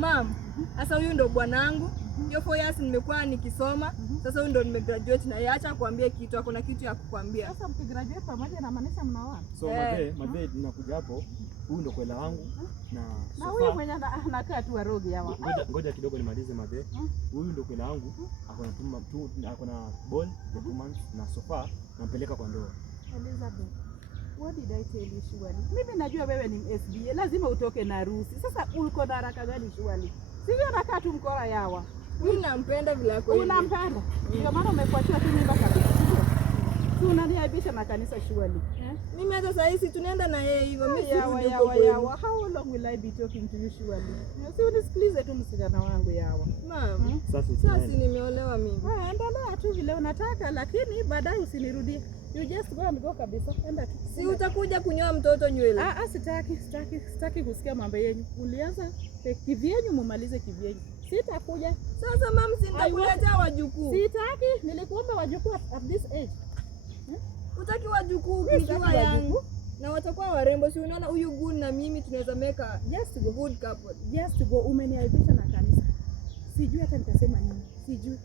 Mam, sasa huyu ndo bwanangu. Hiyo 4 years nimekuwa nikisoma. Sasa huyu ndo nimegraduate na yaacha kuambia kitu, hakuna kitu ya kukwambia. Sasa mkigraduate pamoja na maanisha mnaoana. So madhe ninakuja hapo. Huyu ndo kwela wangu na huyu mwenye anakaa tu arogi hawa. Ngoja kidogo nimalize madhe. Huyu ndo kwela wangu, ako na ball ya 2 months na sofa nampeleka kwa ndoa. Elizabeth, what did I tell you surely? Mimi najua wewe ni SBA, lazima utoke na harusi. Sasa uko na haraka gani surely? Sivyo nakaa tu mkora yawa. Mimi nampenda vile yako hivi. Unampenda? Ndio maana umekuachia tu mimba kabisa. Si unaniaibisha na kanisa surely. Mimi hata saa hizi tunaenda na yeye hivyo. Mimi yawa. How long will I be talking to you surely? Si unisikilize tu msichana wangu yawa. Mama, sasa nimeolewa mimi. Endelea tu vile unataka, lakini baadaye usinirudie. You just go and go kabisa. Enda tu. Si utakuja kunyoa mtoto nywele? Sitaki kusikia mambo yenu. Ulianza kivyenyu mumalize kivyenyu. Sitakuja. Sasa mama, sitakuletea wajukuu. Sitaki, nilikuomba wajukuu at this age. Utaki wajukuu kijua yangu. Na watakuwa warembo, si unaona huyu good na mimi tunaweza make a good couple. Just go, umeniaibisha na kanisa. Sijui hata nitasema nini. Sijui.